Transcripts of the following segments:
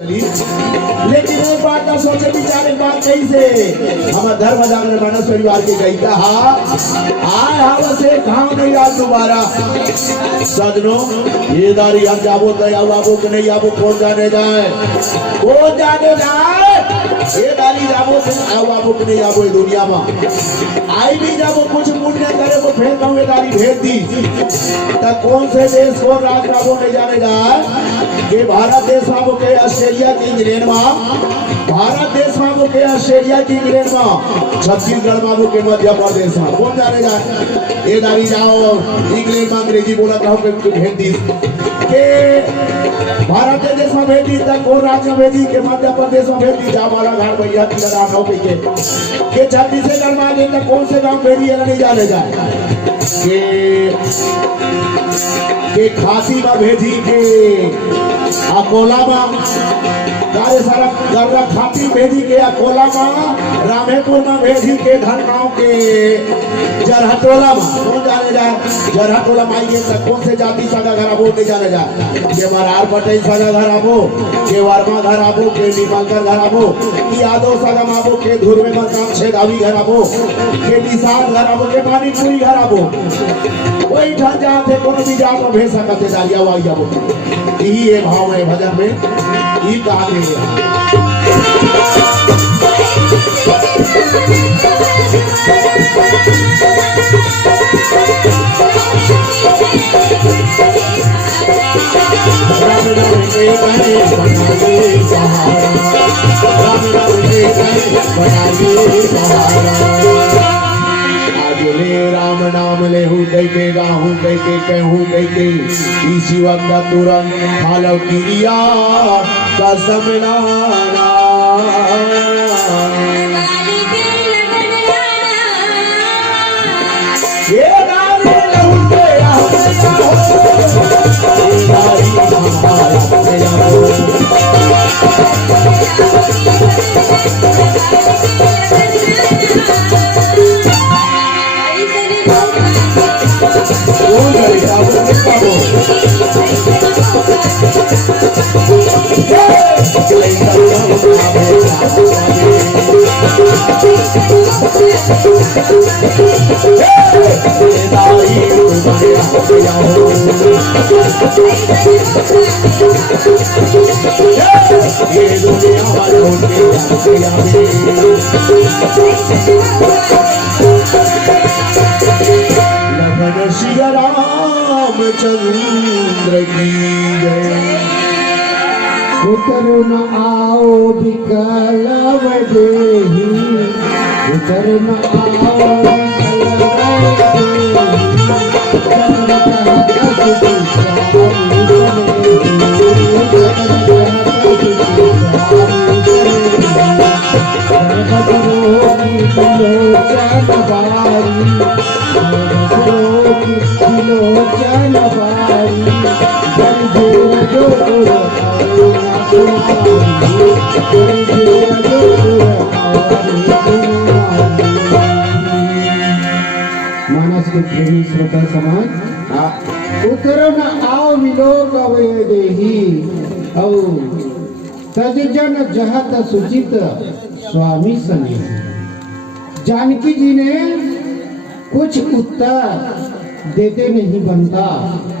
लेकिन एक बात ना सोचे बिचारे बात कैसे हमारे धर्म जागरण मानस परिवार के गई कहा आय हवा से घाव नहीं आज दोबारा सजनों ये दारी हम जाबो तो आबो कि नहीं आबो कौन जाने जाए ये दारी जाबो तो आबो कि नहीं आबो दुनिया में आई भी जाबो कुछ मुंड न करे वो फिर कहूँ दारी भेज दी तब कौन से देश को राज जाबो नहीं जाने जाए कि भारत देश में के ऑस्ट्रेलिया की इंग्लैंड में भारत देश में के ऑस्ट्रेलिया की इंग्लैंड में छत्तीसगढ़ में के मध्य प्रदेश में कौन जाने जाए ये दारी जाओ इंग्लैंड में अंग्रेजी बोला था हिंदी के भारत देश में भेज दी तक कौन राज्य में भेजी के मध्य प्रदेश में भेज दी जा हमारा घर भैया तीन के छत्तीसगढ़ में आगे तक कौन से गांव भेजी है नहीं जाने जाए के खासी में भेजी के अकोला में सारे सारा गर्रा खाती भेजी के अकोला में रामेपुर में भेजी के धनगांव के जरहटोला में कौन जाने जाए जरहटोला में आइए तक कौन से जाति सगा घर आबो नहीं जाने जाए के मरार पटेल सगा घर आबो के वर्मा घर आबो के निमालकर घर आबो कि यादव सगा आबो के धुरवे में काम छेदावी घर आबो के निशान घर आबो के पानीपुरी घर आबो वही ठन जाते कोनो भी जात में भेज सकते जालिया वाई जाबो यही है भाव है भजन में ये कहा राम नाम ले हूँ कह के गाहूँ कह के कहूँ कह के इसी वक्त तुरंत खालो क्रिया कसम लाना ये नारे लहू के लखन श्री रामचंद्र की जय। उतर न आओ विकल देही उतर न आओ मानस के प्रेमी श्रोता समाज उतर न आओ मिलो कवे देही औ तज जन जहत सुचित स्वामी सने। जानकी जी ने कुछ उत्तर देते नहीं बनता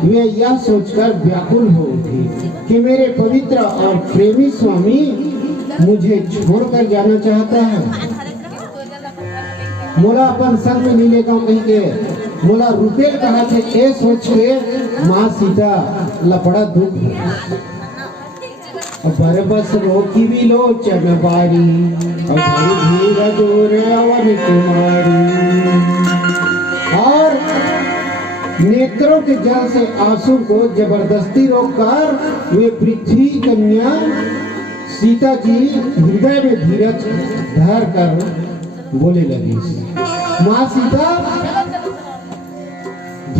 वे यह सोचकर व्याकुल हो उठी कि मेरे पवित्र और प्रेमी स्वामी मुझे छोड़कर जाना चाहता है। मोला अपन संग में नहीं लेगा कहीं के मोला रुपये कहा थे ये सोच के माँ सीता लपड़ा दुख बरबस रोकी भी लो चनबारी धीरा जोरे अवन कुमारी और नेत्रों के जल से आंसू को जबरदस्ती रोककर वे पृथ्वी कन्या सीता जी हृदय में धीरज धर कर बोले लगी। माँ सीता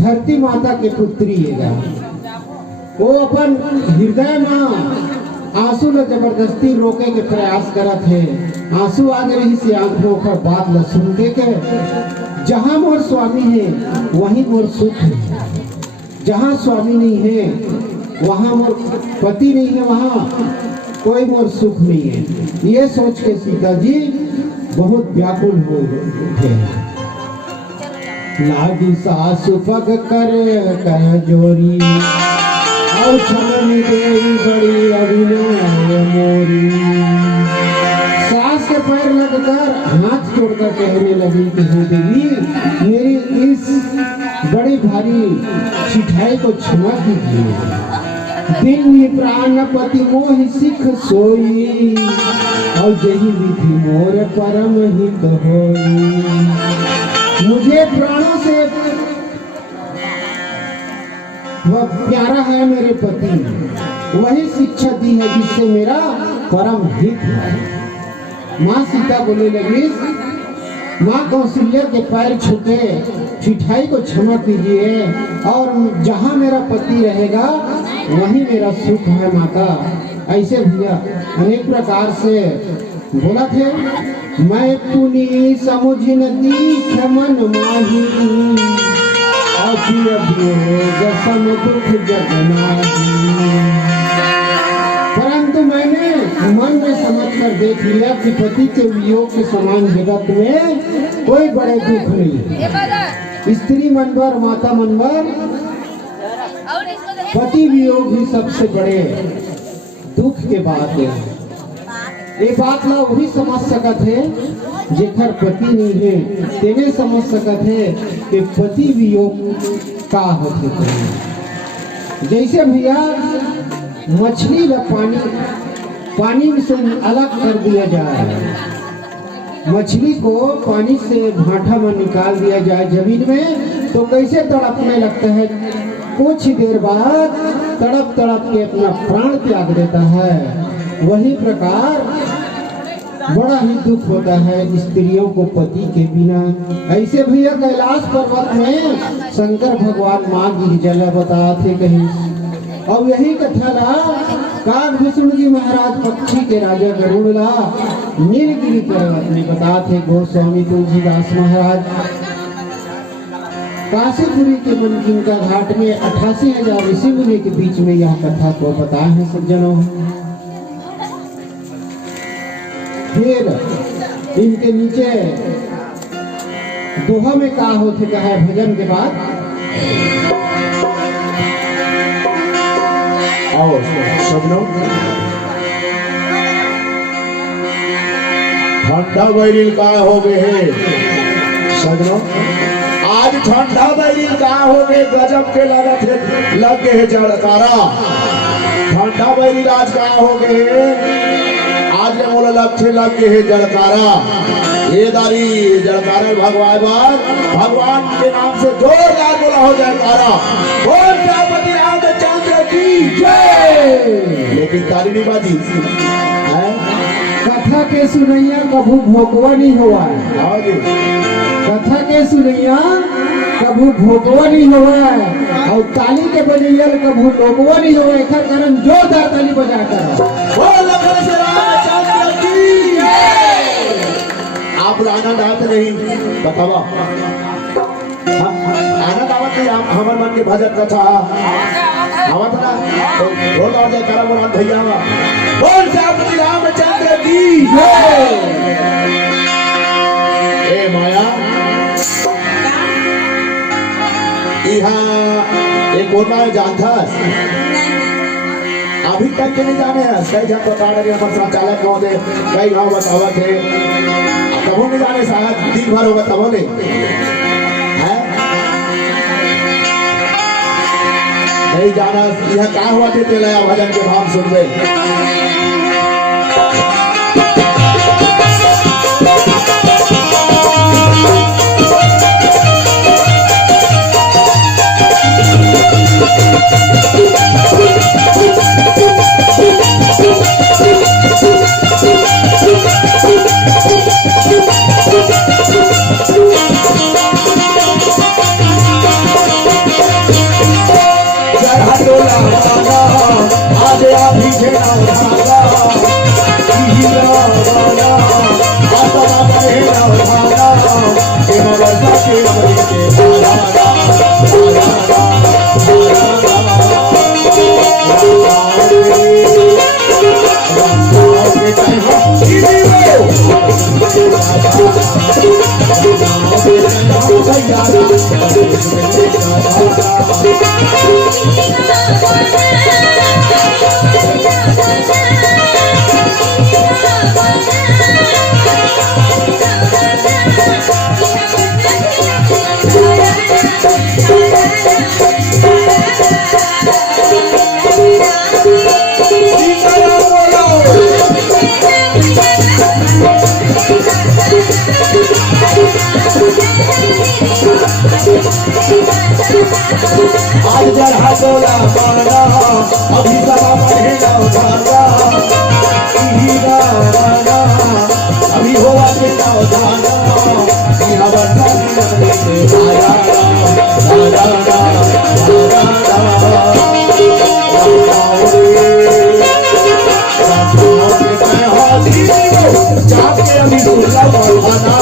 धरती माता के पुत्री है वो अपन हृदय में आंसू न जबरदस्ती रोके के प्रयास करत है। आंसू आ रही से आंखों पर बात न सुन के जहाँ मोर स्वामी है वहीं मोर सुख है, जहाँ स्वामी नहीं है वहाँ मोर पति नहीं है, वहाँ कोई मोर सुख नहीं है। ये सोच के सीता जी बहुत व्याकुल हो उठे। लागी सासु पग कर जोरी, और छलन देवी बड़ी अभिनय मोरी। सास के पैर लगकर हाथ जोड़कर कहने लगी कि हे देवी, मेरी इस बड़ी भारी चिठाई को क्षमा कीजिए। दिन प्राणपति मोहि सिख सोई, और यही विधि मोर परम हित होई। मुझे प्राणों से वह प्यारा है मेरे पति, वही शिक्षा दी है जिससे मेरा परम हित है। माँ सीता बोलने लगी, माँ कौशल्या के पैर छूके चिठाई को क्षमा कीजिए, और जहाँ मेरा पति रहेगा वही मेरा सुख है माता। ऐसे भैया अनेक प्रकार से बोला थे। मैं पुनी समुझ न दीख मन माही, सम दुख जगनाही। परंतु मैंने मन में समझ कर देख लिया कि पति के वियोग के समान जगत में कोई बड़े दुख नहीं है। स्त्री मनवर, माता मनवर, पति वियोग ही सबसे बड़े दुख के बात है। ये बात ला वही समझ सकत है जेकर पति नहीं है, तेने समझ सकत है कि पति वियोग का होते। जैसे भैया मछली ला पानी से अलग कर दिया जाए, मछली को पानी से भाटा में निकाल दिया जाए जमीन में, तो कैसे तड़पने लगता है। कुछ देर बाद तड़प तड़प के अपना प्राण त्याग देता है। वही प्रकार बड़ा ही दुख होता है स्त्रियों को पति के बिना। ऐसे भैया कैलाश पर्वत में शंकर भगवान माँ गिरिजला बताते कहीं, और यही कथा ला काकभूषण जी महाराज पक्षी के राजा गरुड़ ला नीलगिरी पर्वत में बताते गोस्वामी तुलसीदास महाराज काशीपुरी के मनकिंका घाट में 88,000 ऋषि मुनि के बीच में यह कथा को बताए हैं सज्जनों। फिर इनके नीचे दोहा में कहा होते का है भजन के बाद। और सबनो ठंडा बैरिल का हो गए है सबनो, आज ठंडा बैरिल का हो गए गजब के लगत है, लग गए है जड़कारा। ठंडा बैरिल आज का हो गए, आज ने बोला लक्ष्य लग गए है जड़कारा। ये दारी जड़कारा भगवान के नाम से जोरदार बोला हो जड़कारा। बोल जापति रामचंद्र की जय। लेकिन ताली नहीं बाजी है। कथा के सुनैया कभू भोगवा नहीं हुआ है। कथा के सुनैया कभू भोगवा नहीं हुआ है, और ताली के बजैया कभू लोगवा नहीं हुआ। एक कारण जोरदार ताली बजा कर आप आनंद आते नहीं बतावा, आनंद आवत नहीं। हमार मन के भजन कथा आवत ना, बोल और जय करा बोला भैया बोल श्री रामचंद्र की जय। ए माया यहाँ एक और मैं जानता अभी तक के नहीं जाने हैं। कई जब बता रहे हैं संचालक महोदय, कई गाँव बतावा थे, तब नहीं जाने, शायद दिन भर होगा तब नहीं है। नहीं जाना यह क्या हुआ थे तेलया भजन के भाव सुन गए। जरा तोला माना अभी सदा बढ़े ना धागा हीरा राना अभी होवा के ना धागा यहाँ बरसा की आया जाके अभी दूसरा बोलवाना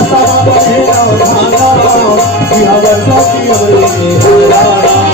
आशा बाबा है ना भागा, कि हवर साथी हवर में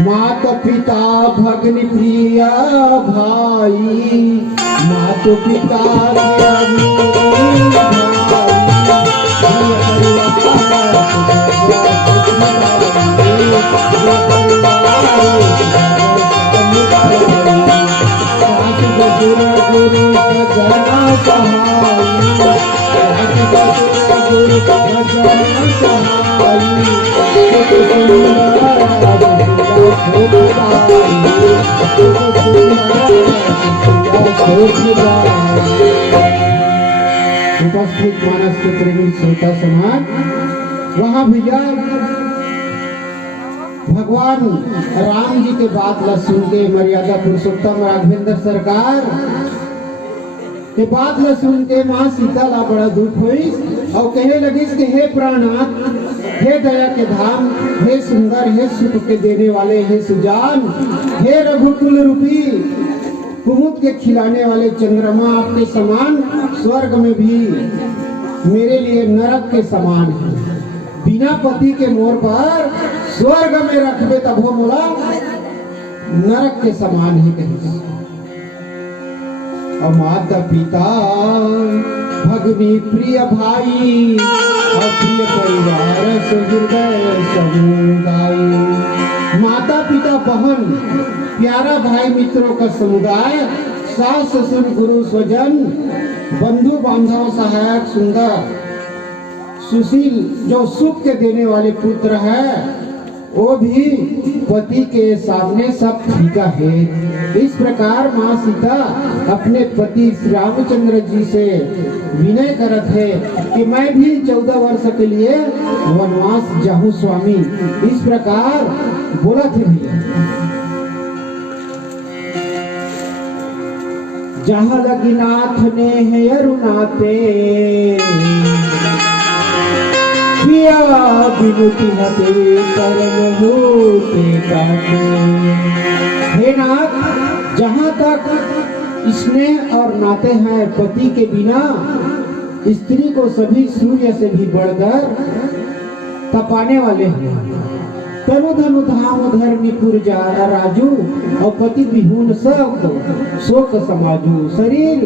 माता पिता भगनी प्रिय भाई, माता पिता उपस्थित मानस के प्रेमी श्रोता समाज, वहाँ भैया भगवान राम जी के बात ला सुन के मर्यादा पुरुषोत्तम राघवेंद्र सरकार के बात ला सुन के माँ सीता ला बड़ा दुख हुई और कहे लगिस कि हे प्राणनाथ, हे दया के धाम, हे सुंदर, हे सुख के देने वाले, हे सुजान, हे रघुकुल रूपी कुमुद के खिलाने वाले चंद्रमा, आपके समान स्वर्ग में भी मेरे लिए नरक के समान है। बिना पति के मोर पर स्वर्ग में रखबे तब हो मोला नरक के समान ही कही। और माता पिता भगनी प्रिय भाई और प्रिय परिवार से हृदय समुदाय, माता पिता बहन प्यारा भाई मित्रों का समुदाय, सास ससुर गुरु स्वजन बंधु बांधव सहायक सुंदर सुशील जो सुख के देने वाले पुत्र है, वो भी पति के सामने सब फीका है। इस प्रकार माँ सीता अपने पति श्री रामचंद्र जी से विनय करत है कि मैं भी 14 वर्ष के लिए वनवास जाऊं स्वामी। इस प्रकार बोला थे भैया। जहाँ लगी नाथ ने है अरुणाते, पिया बिनुती हते करम होते काटे। हे नाथ, जहाँ तक स्नेह और नाते हैं पति के बिना, स्त्री को सभी सूर्य से भी बढ़कर तपाने वाले हैं। तनु धनु धाम धर निपुर जा राजू, और पति विहून सब शोक समाजू। शरीर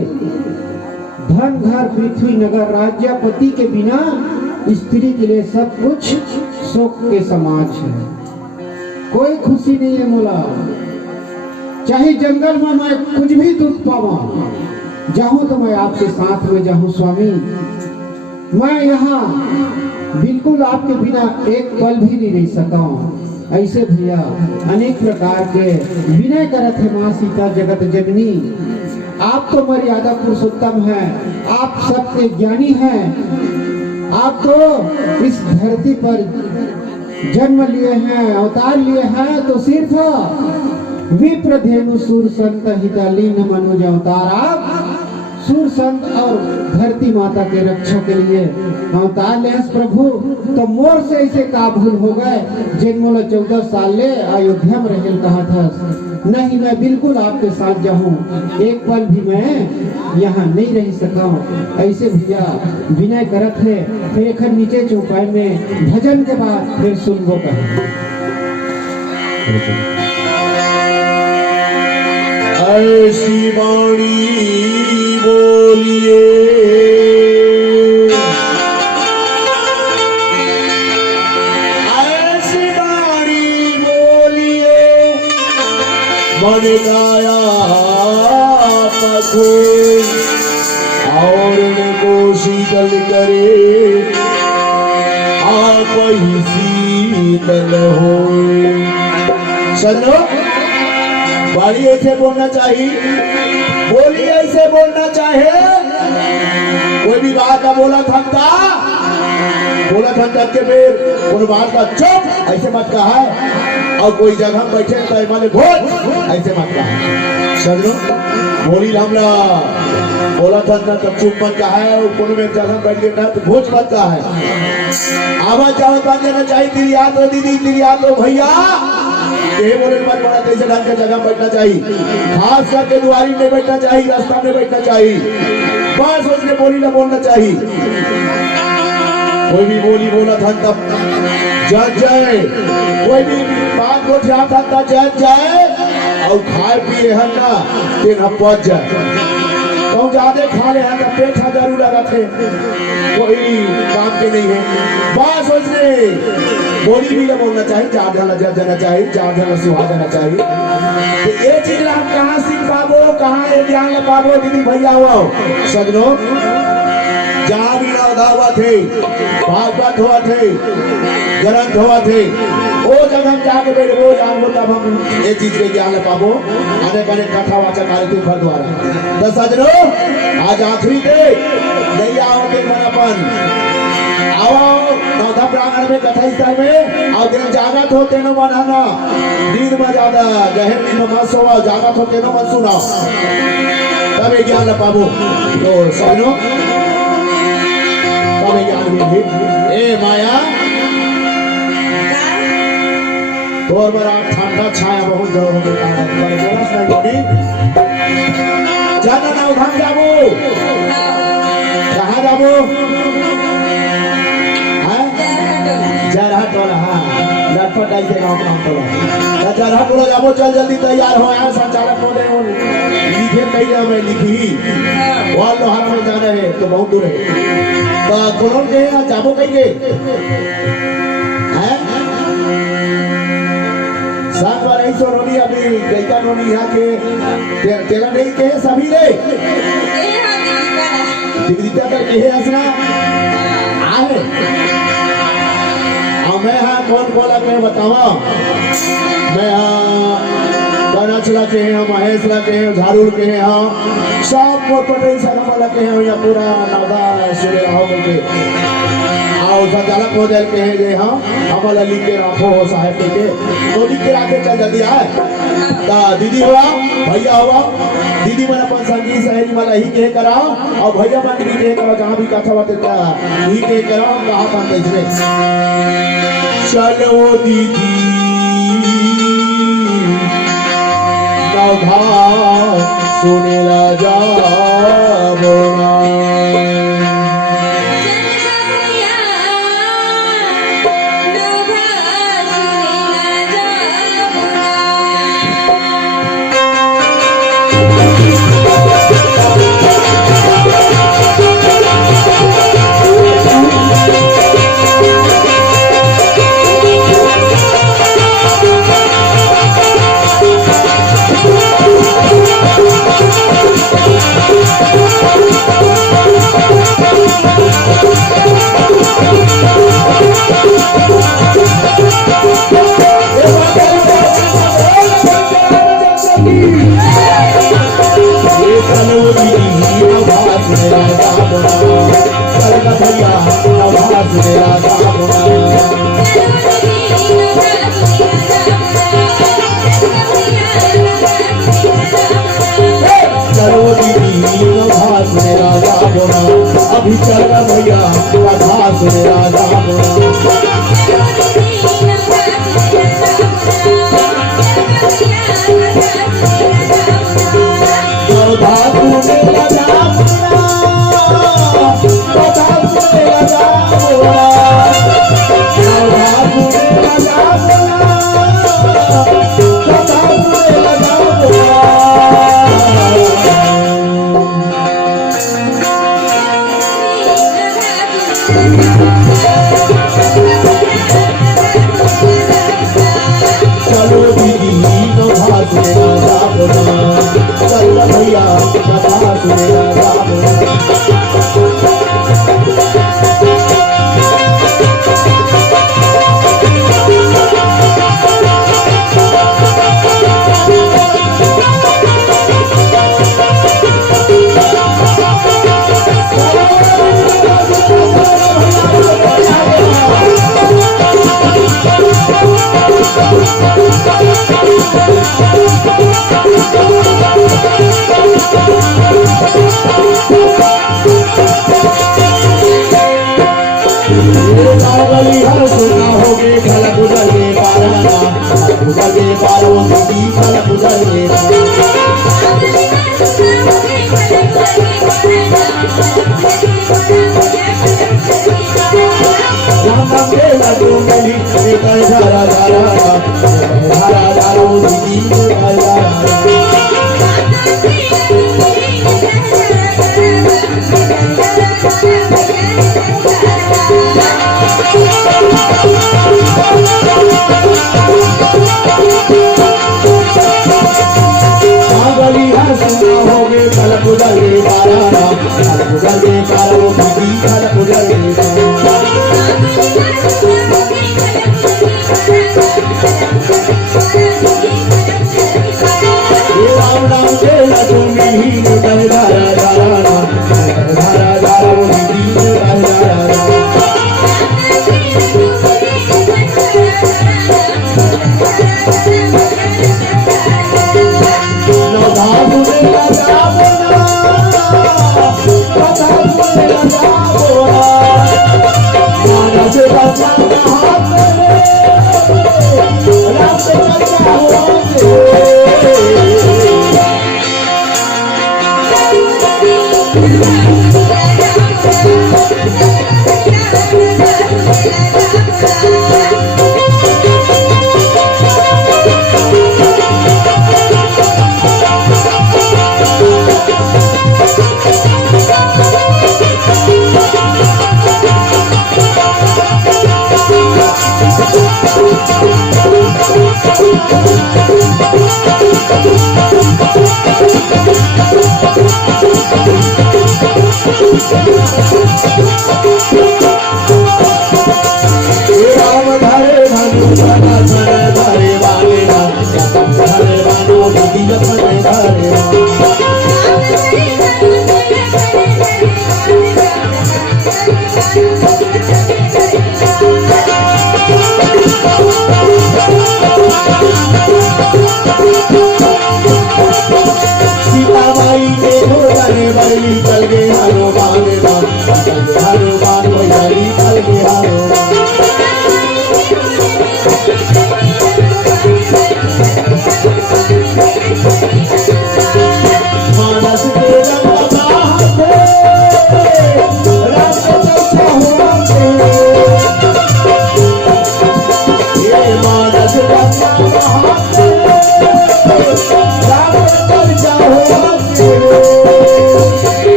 धन घर पृथ्वी नगर राज्य, पति के बिना स्त्री के लिए सब कुछ शोक के समाज है। कोई खुशी नहीं है मोला, चाहे जंगल में मैं कुछ भी दुख पावा, जाऊं तो मैं आपके साथ में जाऊं स्वामी। मैं यहाँ बिल्कुल आपके बिना एक पल भी नहीं रह सका। ऐसे भैया अनेक प्रकार के विनय करत है माँ सीता जगत जननी। आप तो मर्यादा पुरुषोत्तम है, आप सबके ज्ञानी हैं। आप तो इस धरती पर जन्म लिए हैं, अवतार लिए हैं, तो सिर्फ विप्र धेनु सूर संत हितालीन मनुज अवतार। आप सूर संत और धरती माता के रक्षा के लिए अवतार ले प्रभु। तो मोर से ऐसे का भूल हो गए जिन मोला 14 साल ले अयोध्या में रहल कहा था। नहीं, मैं बिल्कुल आपके साथ जाऊं, एक पल भी मैं यहाँ नहीं रह सका। ऐसे भैया विनय करत है। फिर एक नीचे चौपाई में भजन के बाद फिर सुनबो कहा। माया पखो और को शीतल करे आप ही शीतल हो। सजनो बाड़ी ऐसे बोलना चाहिए, बोली ऐसे बोलना चाहे। कोई भी बात का बोला थकता के बेर कोई बात का चुप ऐसे मत कहा है, और कोई जगह बैठे तो माने बोल ऐसे मत कहा। समझो बोली हमला बोला था तब चुप मत कहा है, और कोनो में जगह बैठ गया तो भोज मत कहा है। आवाज जाओ बात देना चाहिए, तिरिया तो दीदी तिरिया तो भैया ये बोले मत बड़ा कैसे ढंग के जगह बैठना चाहिए, खास करके दुआरी में बैठना चाहिए, रास्ता में बैठना चाहिए, बस उसने बोली ना बोलना चाहिए। कोई भी बोली बोला था तब जज जाए, कोई भी बात को ध्यान था तब जज जाए, और खाए पिए है ना फिर हम पहुंच जाए। तो ज्यादा खा ले हैं तो पेट जरूर लगा थे, कोई काम के नहीं है। बस उसने बोली भी ना बोलना चाहिए, चार ढाला जज जाना चाहिए, चार ढाला सुहा देना चाहिए। तो ये चीज आप कहाँ सीख पाबो, कहाँ ये ज्ञान पाबो दीदी भैया हुआ सजनो। जहाँ भी ना हुआ थे, भागवत हुआ थे, ग्रंथ हुआ थे, वो जब हम जाके बैठे वो जान तब हम ये चीज के ज्ञान पाबो। अनेक अनेक कथा वाचक आए थे घर द्वारा। तो सजनो आज आखिरी थे नहीं आओ के मन अपन आओ नौधा प्रांगण में कथा स्थल में और दिन जागत हो तेनो मन आना, नींद में ज्यादा गहन नींद में मत सोवा, जागत हो तेनो मन सुनाओ, तब ये ज्ञान पाबो। तो सजनो तब ज्ञान मिली। ए माया तोर बड़ा ठंडा छाया बहुत जोर हो जाना ना उधाम जाबो, कहाँ जाबो? जरहट वाला हाँ लटपट ऐसे गाँव काम तो जरहट वाला जाबो, चल जल्दी तैयार हो। यहाँ संचालक मोदे लिखे कही मैं लिखी वहाँ लोहार में जाना है तो बहुत दूर है, तो कौन के जाबो कहीं के सात बार ऐसो रोनी अभी गईका रोनी यहाँ के तेरा नहीं के सभी ले दिग्रिता कर के है असना आए। और मैं हाँ कौन बोला के बतावा, मैं हाँ गणचला के हैं, महेशला के हैं, झारूल के हैं, हाँ सब मोटपटे सगमला के हैं, या पूरा नौदा सूर्य हो के और संचालक महोदय के हैं जे हाँ हमारा लिख के रखो हो साहब के तो लिख के रखे चल जल्दी आए। ता दीदी हुआ भैया हुआ, दीदी मन अपन संगी सहेली वाला ही के कराओ, और भैया मन भी के कराओ, जहाँ भी कथा बात ही के कराओ। कहाँ पर कैसे चलो दीदी नौधा सुनेला जा बोला अभी चल रहा भैया घास राजा Thank you. राम नाम तेरा तुम्हें ही कर धारा धारा धारा धारा वो दीदी कर धारा धारा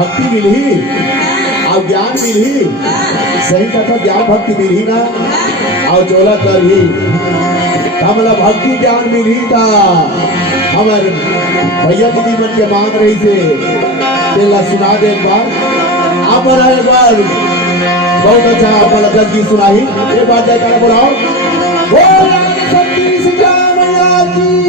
भक्ति मिली और ज्ञान मिली सही कथा ज्ञान भक्ति मिली ना और चोला कर ही हमला भक्ति ज्ञान मिली था हमार भैया दीदी मन के मांग रही थे तेला सुना दे एक बार आप बना एक बार बहुत अच्छा आपका लगा गीत सुनाई एक बार जयकारा बुलाओ बोल सती सीता मैया की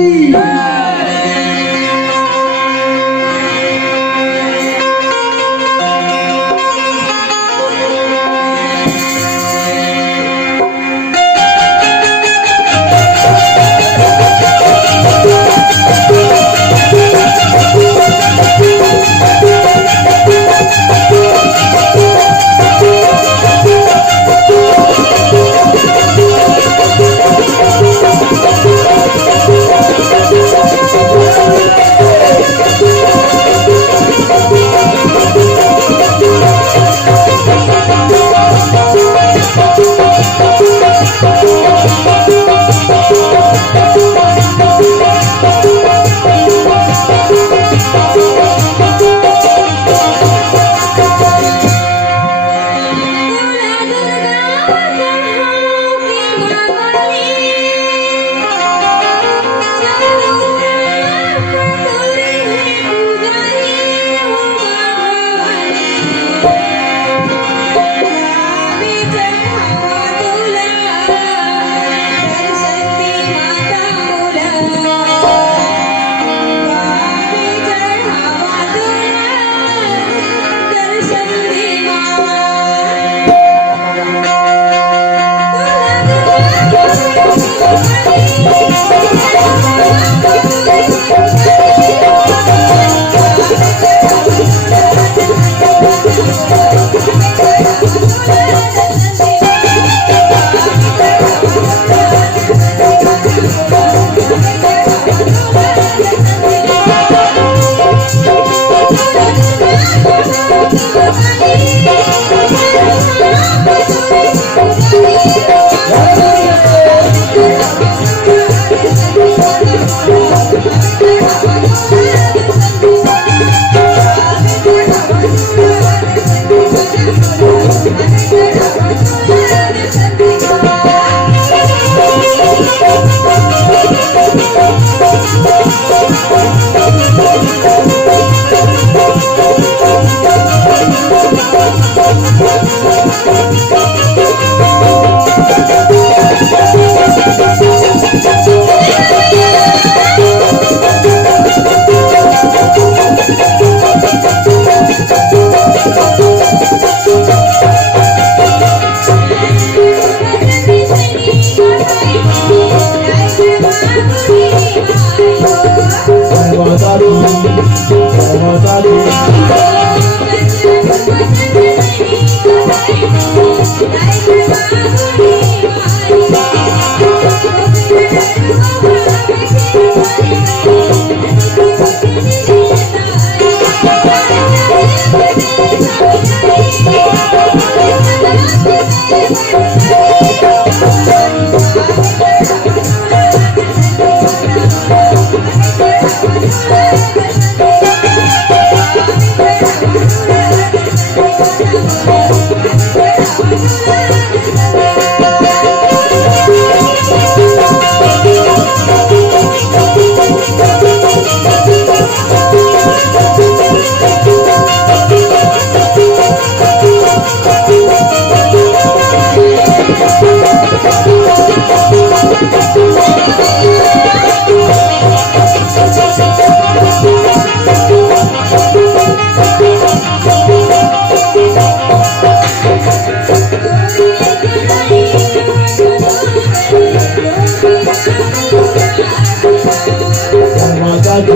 माता दी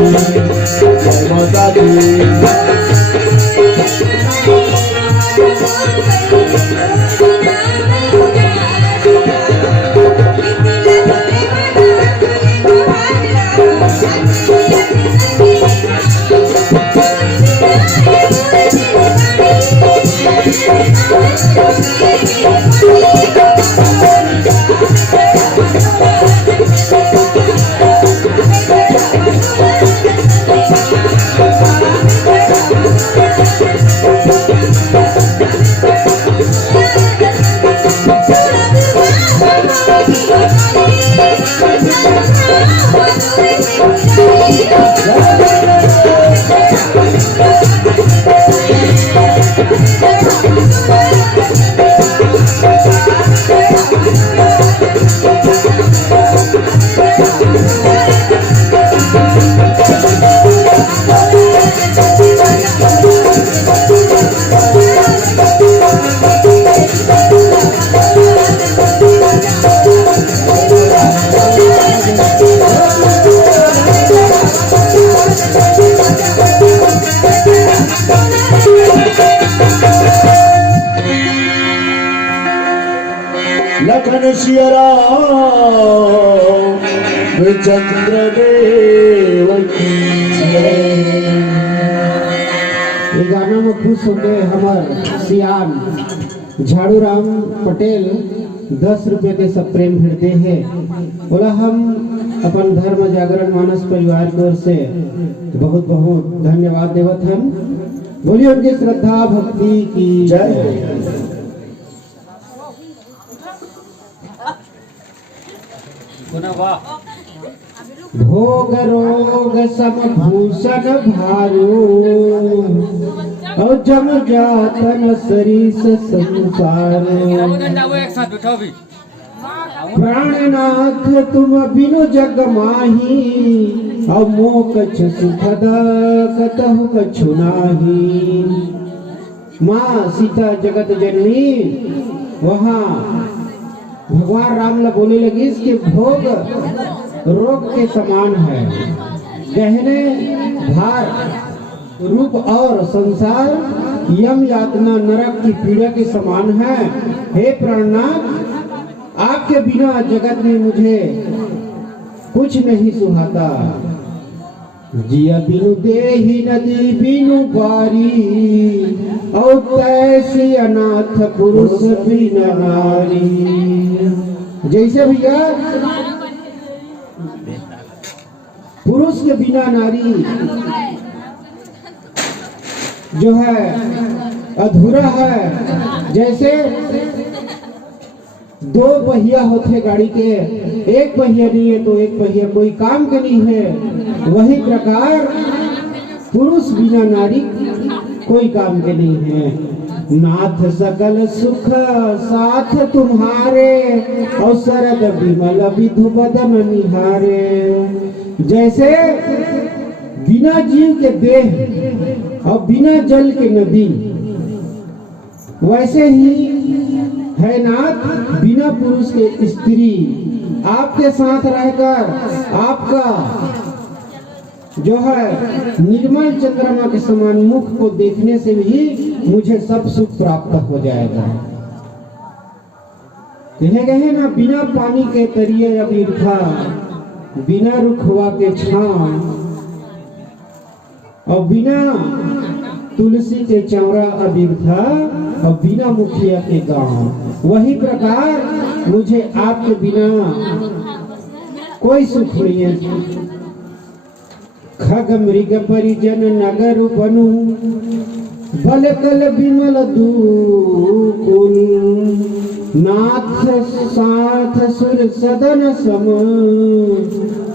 माता दी लखन सियरा चंद्रदेव की ये गाना में खुश होके हमार सियान झाड़ू राम पटेल 10 रुपये के सब प्रेम भेजते हैं। बोला हम अपन धर्म जागरण मानस परिवार की ओर से बहुत बहुत धन्यवाद देवत हम। बोलिए उनकी श्रद्धा भक्ति की जय। भोग रोग सम भूषण भारू और जम जातन सरीस संसार। प्राणनाथ तुम बिनु जग माही और मोह कछ सुखद कतहु कछु नाही। माँ सीता जगत जननी वहाँ भगवान राम ला बोले लगी इसके भोग रोग के समान है, गहने भार रूप और संसार यम यातना नरक की पीड़ा के समान है। हे प्राणनाथ आपके बिना जगत में मुझे कुछ नहीं सुहाता। जिया बिनु देहि नदी बिनु बारी और तैसी अनाथ पुरुष बिन नारी। जैसे भैया पुरुष के बिना नारी जो है अधूरा है। जैसे दो पहिया होते गाड़ी के, एक पहिया नहीं है तो एक पहिया कोई काम का नहीं है, वही प्रकार पुरुष बिना नारी कोई काम के नहीं है। नाथ सकल सुख साथ तुम्हारे और शरद विमल विधु बदन निहारे। जैसे बिना जीव के देह और बिना जल के नदी, वैसे ही है नाथ बिना पुरुष के स्त्री। आपके साथ रहकर आपका जो है निर्मल चंद्रमा के समान मुख को देखने से भी मुझे सब सुख प्राप्त हो जाएगा। कहे गए ना, बिना पानी के तरिए अब ईर्खा, बिना रुखवा के छांव, और बिना तुलसी के चौरा अब ईर्खा, और बिना मुखिया के गांव। वही प्रकार मुझे आपके बिना कोई सुख नहीं है। खग मृग परिजन नगर बनु, बल कल विमल दूकुल, नाथ साथ सुर सदन सम,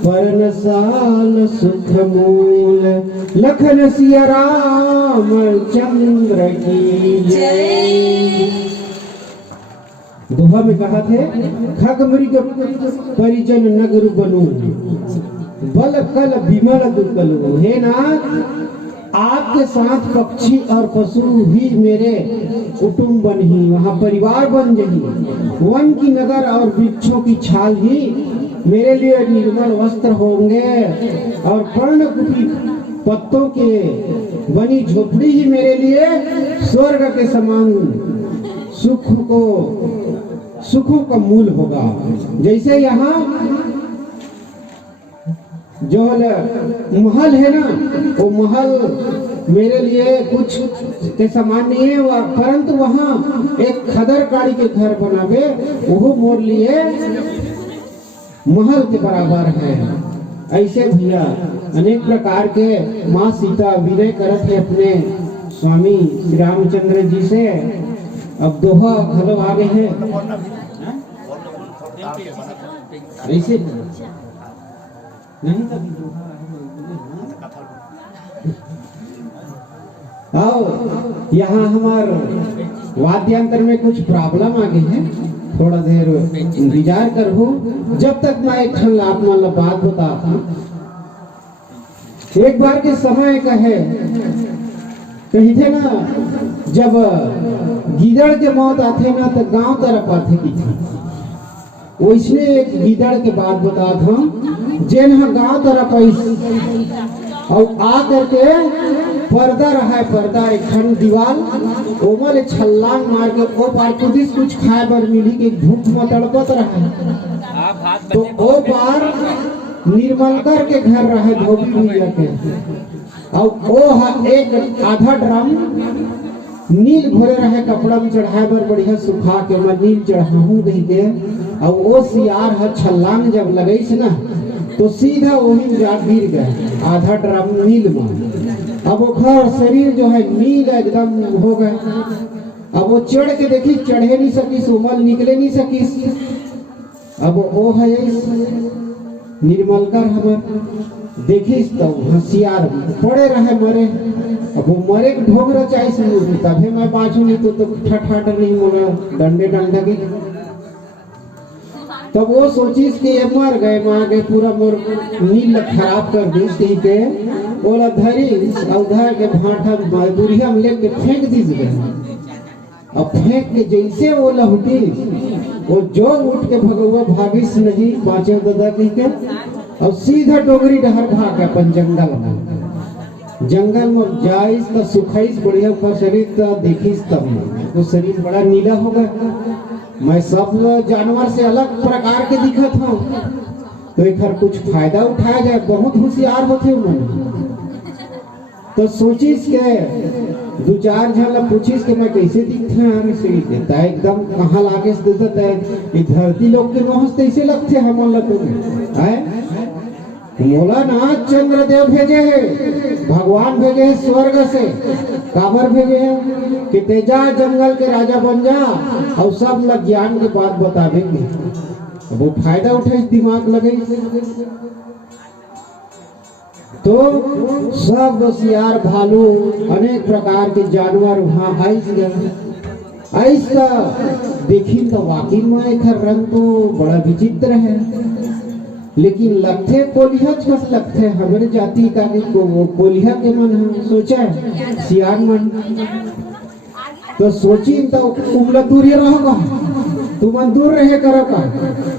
परन साल सुख मूल, लखन सिया राम चंद्र की जय। दोहा में कहा थे, खग मृग परिजन नगर बनु, बल कल विमल दुकल। हे नाथ, आपके साथ पक्षी और पशु ही मेरे कुटुंब बन ही, वहाँ परिवार बन जही। वन की नगर और वृक्षों की छाल ही मेरे लिए निर्मल वस्त्र होंगे, और पर्णकुटी पत्तों के बनी झोपड़ी ही मेरे लिए स्वर्ग के समान सुखों का मूल होगा। जैसे यहाँ जो महल है ना, वो महल मेरे लिए कुछ के समान नहीं है, परंतु वहाँ एक खदर काड़ी के घर बनावे, वो मोर लिए महल के बराबर है। ऐसे भैया अनेक प्रकार के माँ सीता विनय करत है अपने स्वामी श्री रामचंद्र जी से। अब दोहा खलो आगे है, ऐसे नहीं आओ, यहाँ हमार वाद्यांतर में कुछ प्रॉब्लम आ गई है, थोड़ा देर इंतजार करो जब तक मैं एक आप मतलब बात बताता। एक बार के समय का है, कही थे ना, जब गीदड़ के मौत आते ना तो गांव तरफ आते की थी। वैसने एक गीदड़ के बात बता था, जेन गांव तरफ और आ करके पर्दा रहा है, पर्दा एक खंड दीवार, ओमल छल्लांग मार के ओ पार कुदिस कुछ खाए बर मिली के भूख में तड़पत रहा। तो ओ पार निर्मलकर के घर रहे धोबी भैया के, और ओ एक आधा ड्रम नील घोरे रहे कपड़ा में चढ़ाए बर बढ़िया सुखा के मैं नील चढ़ाऊं कही के, और वो सियार है छल्लांग जब लगे ना तो सीधा वही जा गिर गए आधा ड्रम नील में। अब वो घर शरीर जो है नील एकदम हो गए। अब वो चढ़ के देखी, चढ़े नहीं सकी, उमल निकले नहीं सकी। अब वो है निर्मलकर हमार देखिस तो होशियार पड़े रहे मरे। अब वो मरे ढोंग रचाई से तभी मैं बाजू नहीं तो ठठाठ नहीं मोला डंडे डंडे की। तब वो सोचिस कि ये मर गए, मार गए, पूरा मोर नील खराब कर दी सी के ओला धरी उधर के भाटा बुढ़िया में लेके फेंक दीज गए। अब फेंक के जैसे वो लहुटी, वो जो उठ के भगवा भागिस नहीं बाँचे दादा की के, और सीधा डोगरी डहर भाग अपन जंगल में जाइस तो सुखाइस बढ़िया का शरीर तो देखिस तब तो शरीर बड़ा नीला होगा। मैं सब जानवर से अलग प्रकार के दिखत हूँ, तो एक कुछ फायदा उठाया जाए, बहुत होशियार होते मन। तो सोचिस के दो चार झन पूछिस के मैं कैसे दिखते हैं शरीर देता एकदम कहाँ लागे से देता है धरती लोग के नोहस तैसे लगते हैं हम लोग मोला नाथ चंद्रदेव भेजे है, भगवान भेजे है स्वर्ग से। काबर भेजे है कि तेजा जंगल के राजा बन जा और सब लोग ज्ञान की बात बतावेंगे। वो फायदा उठे दिमाग लगे तो सब होशियार भालू अनेक प्रकार के जानवर वहाँ आइस गए। ऐसा देखी तो वाकई में एक रंग तो बड़ा विचित्र है, लेकिन लगते कोलिया छस लगते हमारे जाति का कोलिया के मन है सोचा सियान मन। तो सोची तो उमला दूरी रहोगा तू मन दूर रहे करो का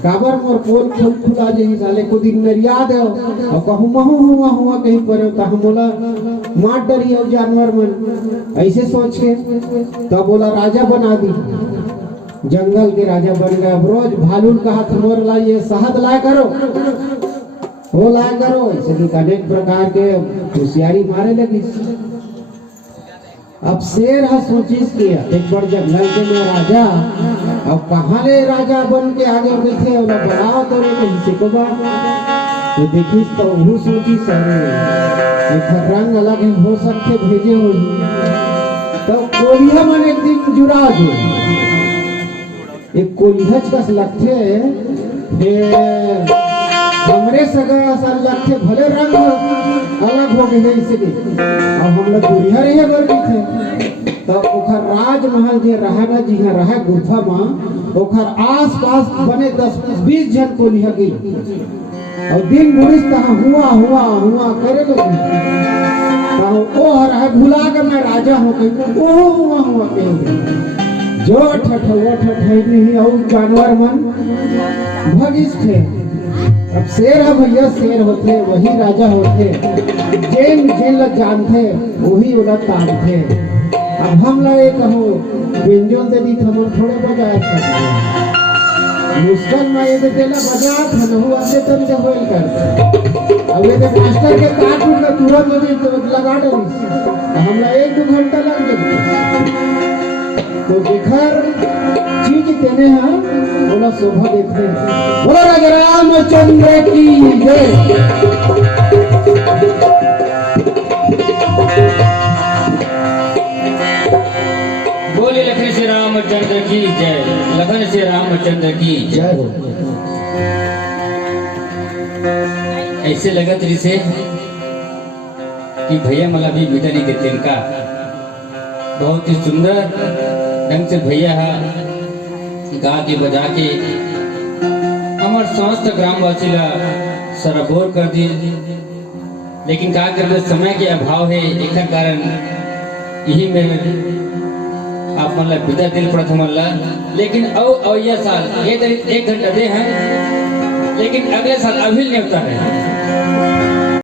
काबर मोर पोल खोल खुला जही साले को दिन नरिया दे और कहूं महू हुआ कहीं पर ता हम बोला मार डरी और जानवर मन ऐसे सोच के तो बोला राजा बना दी जंगल के राजा बन गया। रोज भालू का हाथ मोर ला ये शहद लाया करो वो लाया करो ऐसे अनेक प्रकार के होशियारी मारे लगी। अब शेर है सोचिस किया एक बार जंगल के में राजा अब कहाँ ले राजा बन के आगे बैठे और बढ़ाओ तो कहीं को तो देखिस तो वो सोची सारे एक रंग अलग हो सकते भेजे हो तो कोलिया मन एक दिन जुड़ा जो एक कोलिहज का लगते हमरे सगा असल लगते भले रंग अलग हो गए इसे अब हम लोग दुनिया रहे बर थे तो ओखर राजमहल जे रहा ना जिहा रहा गुफा में ओखर आस-पास बने 10-20 जन को लिया गई और दिन बुरिस तहां हुआ करे लगी तो ओ रहा भुला के मैं राजा हो गई ओ हुआ के जो ठठई नहीं और जानवर मन भगिस थे। अब शेर है भैया शेर होते वही राजा होते जेल जेल जानते वही उलट तानते। अब हम लोग कहो व्यंजन दे दी हम थोड़े बजाय सकते मुश्किल में ये देला बजा था न हुआ से तुम से होल कर अब ये मास्टर के काट उठ तुरंत दे तो लगा दे हम लोग 1-2 घंटा लग गए तो देखर चीज देने हैं बोला शोभा देखते बोला राजा रामचंद्र की जय। बोले लखन श्री रामचंद्र की जय। लखन श्री रामचंद्र की जय हो। ऐसे लगा जैसे कि भैया मला भी बेटा नहीं देते इनका बहुत ही सुंदर ढंग से भैया गा के बजा के हमार समस्त ग्रामवासी ला सरबोर कर दी। लेकिन क्या कर समय के अभाव है एक कारण यही में आप मतलब विदा दिल प्रथम लेकिन अवैया साल 1 घंटा दे हैं लेकिन अगले साल अभी नहीं होता है।